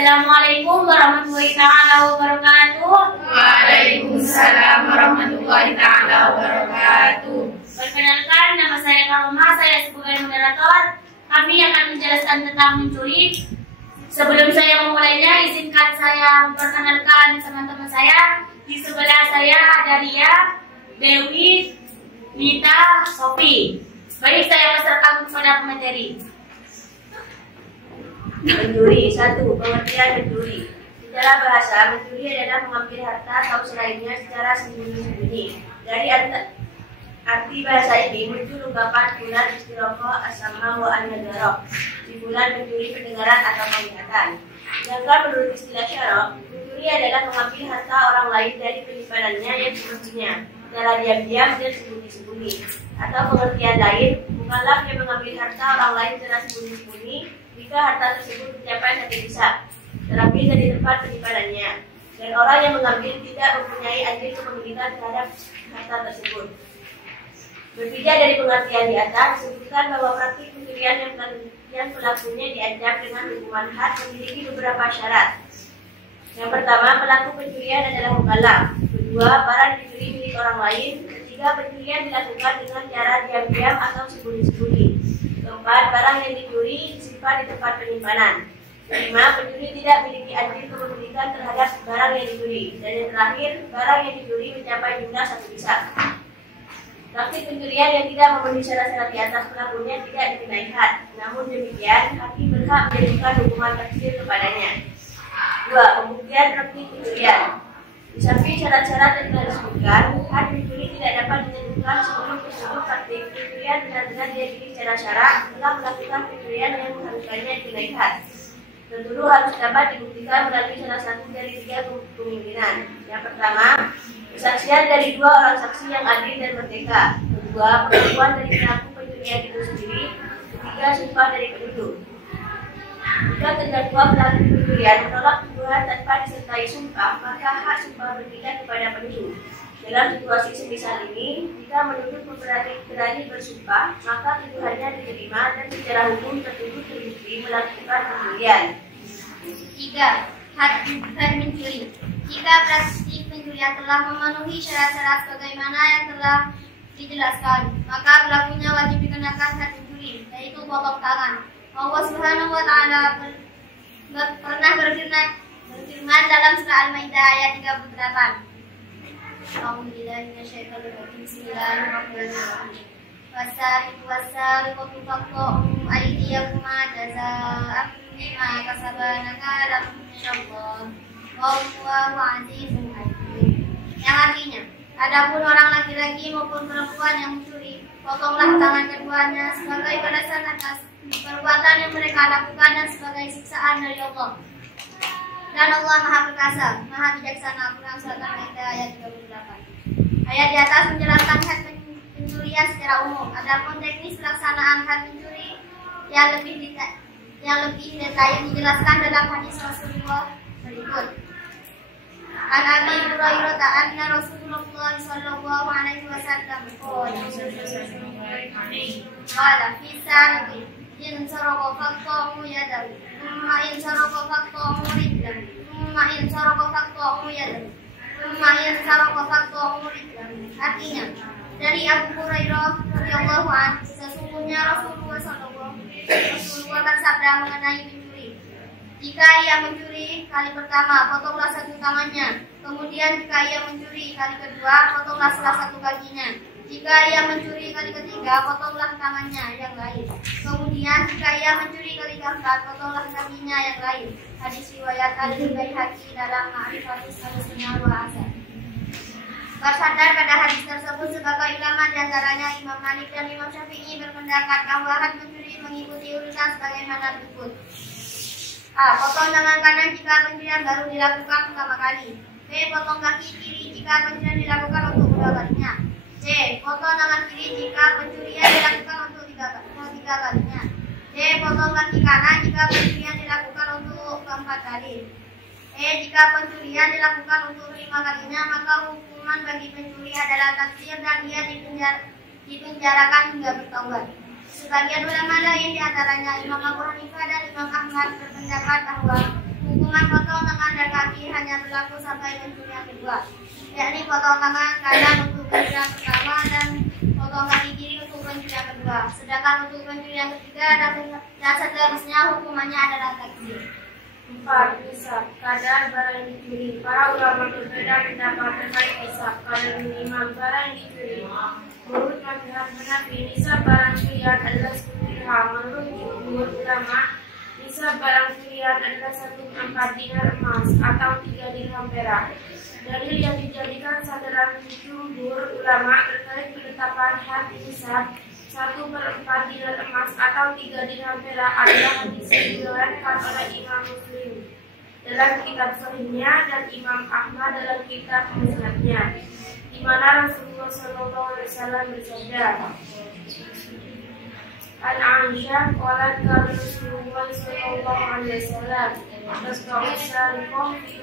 Assalamualaikum warahmatullahi taala wabarakatuh. Waalaikumsalam warahmatullahi taala wabarakatuh. Perkenalkan, nama saya Karoma, saya sebagai moderator. Kami akan menjelaskan tentang mencuri. Sebelum saya memulainya, izinkan saya memperkenalkan teman-teman saya. Di sebelah saya ada Ria, Dewi, Nita, Sofi. Baik, saya pasarkan kepada pemateri. Mencuri. 1. Pengertian mencuri. Secara bahasa, mencuri adalah mengambil harta atau selainnya secara sembunyi-sembunyi. Dari arti bahasa ini muncul ungkapan bulan istiroko asama wa an-nadarok. Di bulan mencuri pendengaran atau penglihatan. Sedangkan menurut istilah syarok, mencuri adalah mengambil harta orang lain dari penyimpanannya yang semestinya secara diam-diam dan sembunyi-sembunyi. Atau pengertian lain, bukanlah yang mengambil harta orang lain secara sembunyi-sembunyi jika harta tersebut mencapai satu hisab, terambil dari tempat penyimpanannya, dan orang yang mengambil tidak mempunyai andil kepemilikan terhadap harta tersebut. Berbeda dari pengertian di atas, disebutkan bahwa praktik pencurian yang pelakunya diancam dengan hukuman had memiliki beberapa syarat. Yang pertama, pelaku pencurian adalah mukallaf. Kedua, barang dicuri milik orang lain. Ketiga, pencurian dilakukan dengan cara diam-diam atau sembunyi-sembunyi. Keempat, barang yang dicuri disimpan di tempat penyimpanan. Kelima, pencuri tidak memiliki andil kepemilikan terhadap barang yang dicuri. Dan yang terakhir, barang yang dicuri mencapai jumlah satu hisab. Praktik pencurian yang tidak memenuhi syarat-syarat di atas pelakunya tidak dikenai had. Namun demikian, hakim berhak menjatuhkan hukuman takzir kepadanya. 2. Pembuktian praktik pencurian. Di samping syarat-syarat yang telah disebutkan, had pencuri tidak dapat ditentukan sebelum tersebut praktik pencurian benar-benar diadili secara syarak setelah melakukan pencurian yang mengharuskannya dikenai had. Tentu harus dapat dibuktikan melalui salah satu dari 3 kemungkinan. Yang pertama, kesaksian dari 2 orang saksi yang adil dan merdeka. Kedua, pengakuan dari pelaku pencurian itu sendiri. Ketiga, sumpah dari penduduk. Jika terdakwa pelaku pencurian menolak tuduhan tanpa disertai sumpah, maka hak sumpah berpindah kepada penduduk. Dalam situasi semisal ini, jika penduduk berani bersumpah, maka tuduhannya diterima dan secara hukum tertuduh terbukti melakukan pencurian. 3. Had mencuri. Jika praktik pencurian telah memenuhi syarat-syarat sebagaimana yang telah dijelaskan, maka pelakunya wajib dikenakan had mencuri, yaitu potong tangan. Allah Subhanahu wa taala pernah berfirman dalam surah Al-Maidah ayat 38. Bismillahirrahmanirrahim. Wasariqu wasariqatu faqta'u aydiyahuma jazaa'an bima kasaba nakalan minallah. Wallahu 'azizun hakim. Yang artinya, adapun orang laki-laki maupun perempuan yang mencuri, potonglah tangan keduanya sebagai balasan atas perbuatan yang mereka lakukan dan sebagai siksaan dari Allah. Dan Allah Maha Perkasa, Maha Bijaksana. Quran Surat Al-Maidah ayat 38. Ayat di atas menjelaskan had pencurian secara umum. Adapun teknis pelaksanaan had pencuri yang lebih detail dijelaskan dalam hadis Rasulullah berikut. An Abi Hurairah anna Rasulullah sallallahu alaihi wasallam qala fi sa'ati in sarqa faqtahu yadahu thumma in sarqa faqtahu rijlahu thumma in sarqa faqtahu yadahu thumma in sarqa faqtahu rijlahu. Artinya, dari Abu Hurairah radhiyallahu anhu, sesungguhnya Rasulullah bersabda mengenai mencuri. Jika ia mencuri kali pertama, potonglah satu tangannya. Kemudian jika ia mencuri kali kedua, potonglah salah satu kakinya. Jika ia mencuri kali ketiga, potonglah tangannya yang lain. Kemudian jika ia mencuri kali keempat, potonglah kakinya yang lain. Hadis riwayat Al-Baihaqi dalam Ma'rifatus Sunnah wal Asar. Bersandar pada hadis tersebut, sebagai ulama diantaranya Imam Malik dan Imam Syafi'i berpendapat bahwa had mencuri mengikuti urutan sebagaimana berikut. A. Potong tangan kanan jika pencurian baru dilakukan pertama kali. B. Potong kaki kiri jika pencurian dilakukan untuk kedua kalinya. C. Potong tangan kiri jika pencurian dilakukan untuk tiga kalinya. D. Potong kaki kanan jika pencurian dilakukan untuk keempat kali. E. Jika pencurian dilakukan untuk 5 kalinya, maka hukuman bagi pencuri adalah takzir dan dia dipenjarakan hingga bertaubat. Sebagian ulama lain diantaranya Imam Abu Hanifah dan Imam Ahmad berpendapat bahwa Hukuman potong tangan dan kaki hanya berlaku sampai pencuri yang kedua, yakni potong tangan kanan untuk pencuri yang pertama dan potong kaki kiri untuk pencuri yang kedua. Sedangkan untuk pencuri yang ketiga dan seterusnya hukumannya adalah takzir. 4. Nisab, kadar barang yang dicuri. Para ulama berbeda pendapat terkait nisab, kadar minimal barang yang dicuri. Menurut mazhab Hanafi, nisab barang curian adalah 10 dirham. Menurut jumhur ulama, nisab barang curian adalah 1/4 dinar emas atau 3 dirham perak. Dalil yang dijadikan sandaran jumhur ulama terkait penetapan had nisab 1/4 dinar emas atau 3 dirham perak adalah hadis yang diriwayatkan oleh Imam Muslim dalam kitab Sahihnya dan Imam Ahmad dalam kitab Musnadnya, di mana Rasulullah SAW bersabda, An Aisyah qalat qala Rasulullah SAW tasawwur fi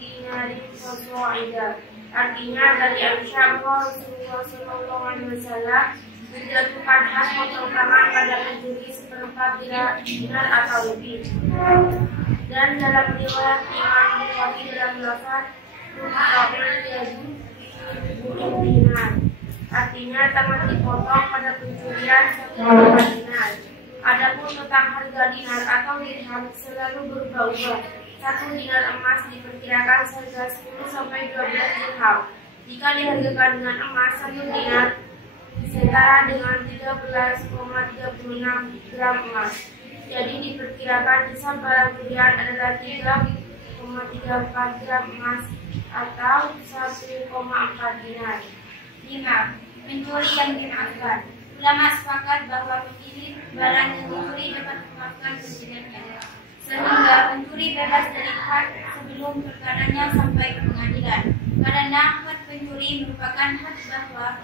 dinarin fasa'ida. Artinya dari Aisyah bahwa Rasulullah SAW menjatuhkan had potong tangan pada pencuri 1/4 dinar atau lebih. Dan dalam riwayat Imam Bukhari dalam lafaz dinar, artinya tangan dipotong pada pencurian 1/4 dinar. Adapun tentang harga dinar atau dirham selalu berubah-ubah. 1 dinar emas diperkirakan seharga 10 sampai 12 dirham. Jika dihargakan dengan emas, 1 dinar setara dengan 13,36 gram emas. Jadi diperkirakan nisab barang curian adalah 3,34 gram emas atau 1,4 dinar. 5. Pencuri yang dimaafkan. Ulama sepakat bahwa pemilik barang yang dicuri dapat memaafkan pencuriannya, sehingga pencuri bebas dari had sebelum perkaranya sampai ke pengadilan. Karena had pencuri merupakan had hamba,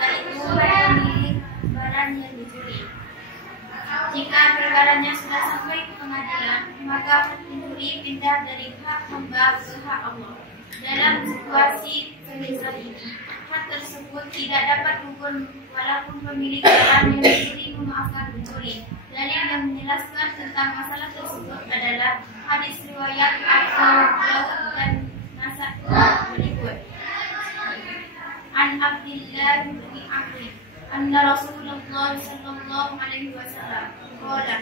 yaitu pemilik barang yang dicuri. Jika perkaranya sudah sampai ke pengadilan, maka pencuri pindah dari hak hamba ke hak Allah. Dalam situasi semisal ini, hak tersebut tidak dapat gugur walaupun pemilik barang yang dicuri memaafkan pencuri. Dalil yang menjelaskan tentang masalah tersebut adalah hadis riwayat Abu Dawud dan Nasai berikut. An Abdillah bin Amr anna Rasulullah sallallahu alaihi wasallam qala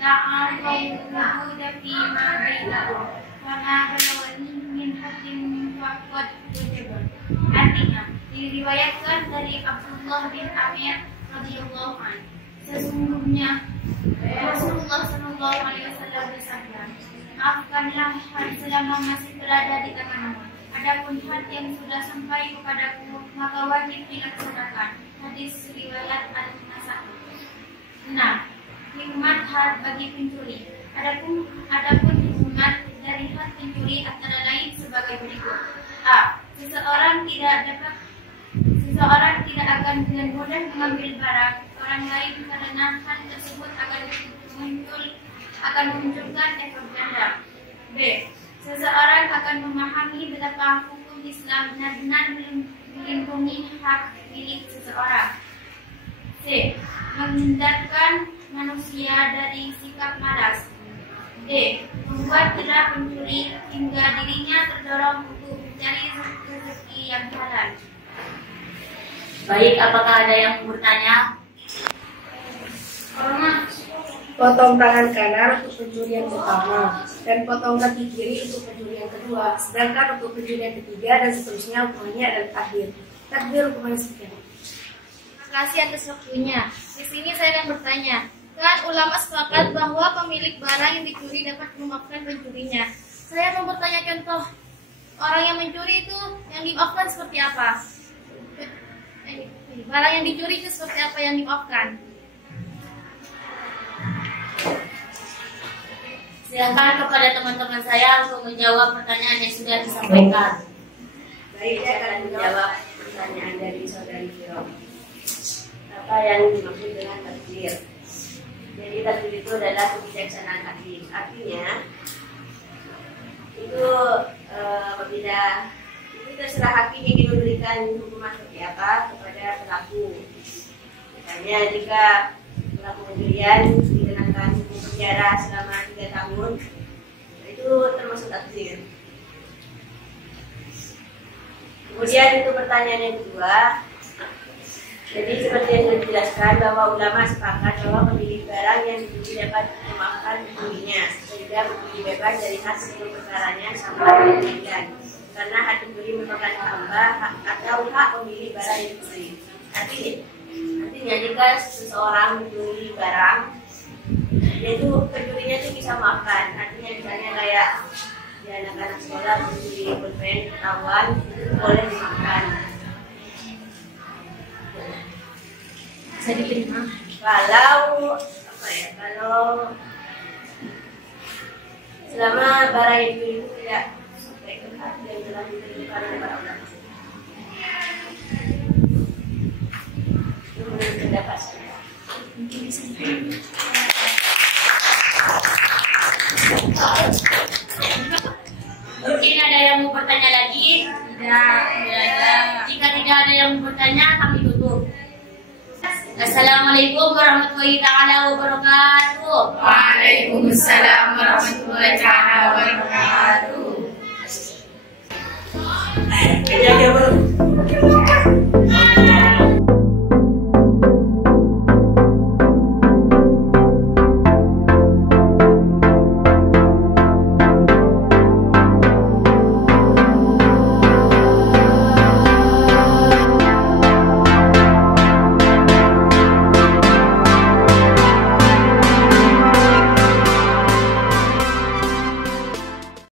ta'awwadu fi ma bainakum wa ma balawani min haddin faqad wajib. Artinya diriwayatkan dari Abdullah bin Amr radhiyallahu anhu, sesungguhnya Rasulullah sallallahu alaihi wasallam bersabda, maafkanlah had selama masih berada di tanganmu. Adapun had yang sudah sampai kepadaku, maka wajib dilaksanakan. Hadis riwayat An-Nasai. 6. Hikmat had bagi pencuri. Adapun hikmat dari had pencuri antara lain sebagai berikut. A. Seseorang tidak akan dengan mudah mengambil barang orang lain karena had tersebut akan memunculkan efek ganda. B. Seseorang akan memahami betapa hukum Islam benar-benar melindungi hak milik seseorang. C. Menghindarkan manusia dari sikap malas. D. Membuat jerah pencuri hingga dirinya terdorong untuk mencari rezeki yang halal. Baik, apakah ada yang bertanya? Potong tangan kanan untuk pencurian pertama dan potong kaki kiri untuk pencurian kedua. Sedangkan untuk pencurian ketiga dan seterusnya hukumannya adalah takdir. Takdir hukumannya sekian. Terima kasih atas waktunya. Di sini saya akan bertanya, kan ulama sepakat bahwa pemilik barang yang dicuri dapat memaafkan pencurinya. Saya mau bertanya contoh, orang yang mencuri itu yang dimaafkan seperti apa? Barang yang dicuri itu seperti apa yang dimaafkan? Silakan kepada teman-teman saya untuk menjawab pertanyaan yang sudah disampaikan. Baik, saya akan menjawab pertanyaan dari saudari Viro. Apa yang dimaksud dengan takdir? Jadi takdir itu adalah kebijaksanaan hakim. Artinya itu apabila itu terserah hakim ingin memberikan hukuman seperti apa kepada pelaku. Misalnya jika pelaku pencurian dikenakan hukuman penjara selama 3 tahun. Itu termasuk takzir. Kemudian itu pertanyaan yang kedua. Jadi seperti yang sudah dijelaskan bahwa ulama sepakat bahwa pemilik barang yang dibeli dapat memaafkan pencurinya sehingga pencuri bebas dari hak sebelum perkaranya sampai pengadilan. Karena hak pencuri merupakan hak atau hak pemilik barang yang dibeli. Artinya jika seseorang mencuri barang, itu pencurinya itu bisa maafkan. Artinya misalnya kayak di anak-anak sekolah mencuri pulpen ketahuan, itu boleh dimaafkan. Bisa diterima. Kalau selama barang itu tidak sampai ke hak yang telah ditentukan oleh para ulama. Itu menurut pendapat saya. Mungkin ada yang mau bertanya lagi? Tidak ada. Jika tidak ada yang mau bertanya, kami tutup. Assalamualaikum warahmatullahi taala wabarakatuh. Waalaikumsalam warahmatullahi wabarakatuh.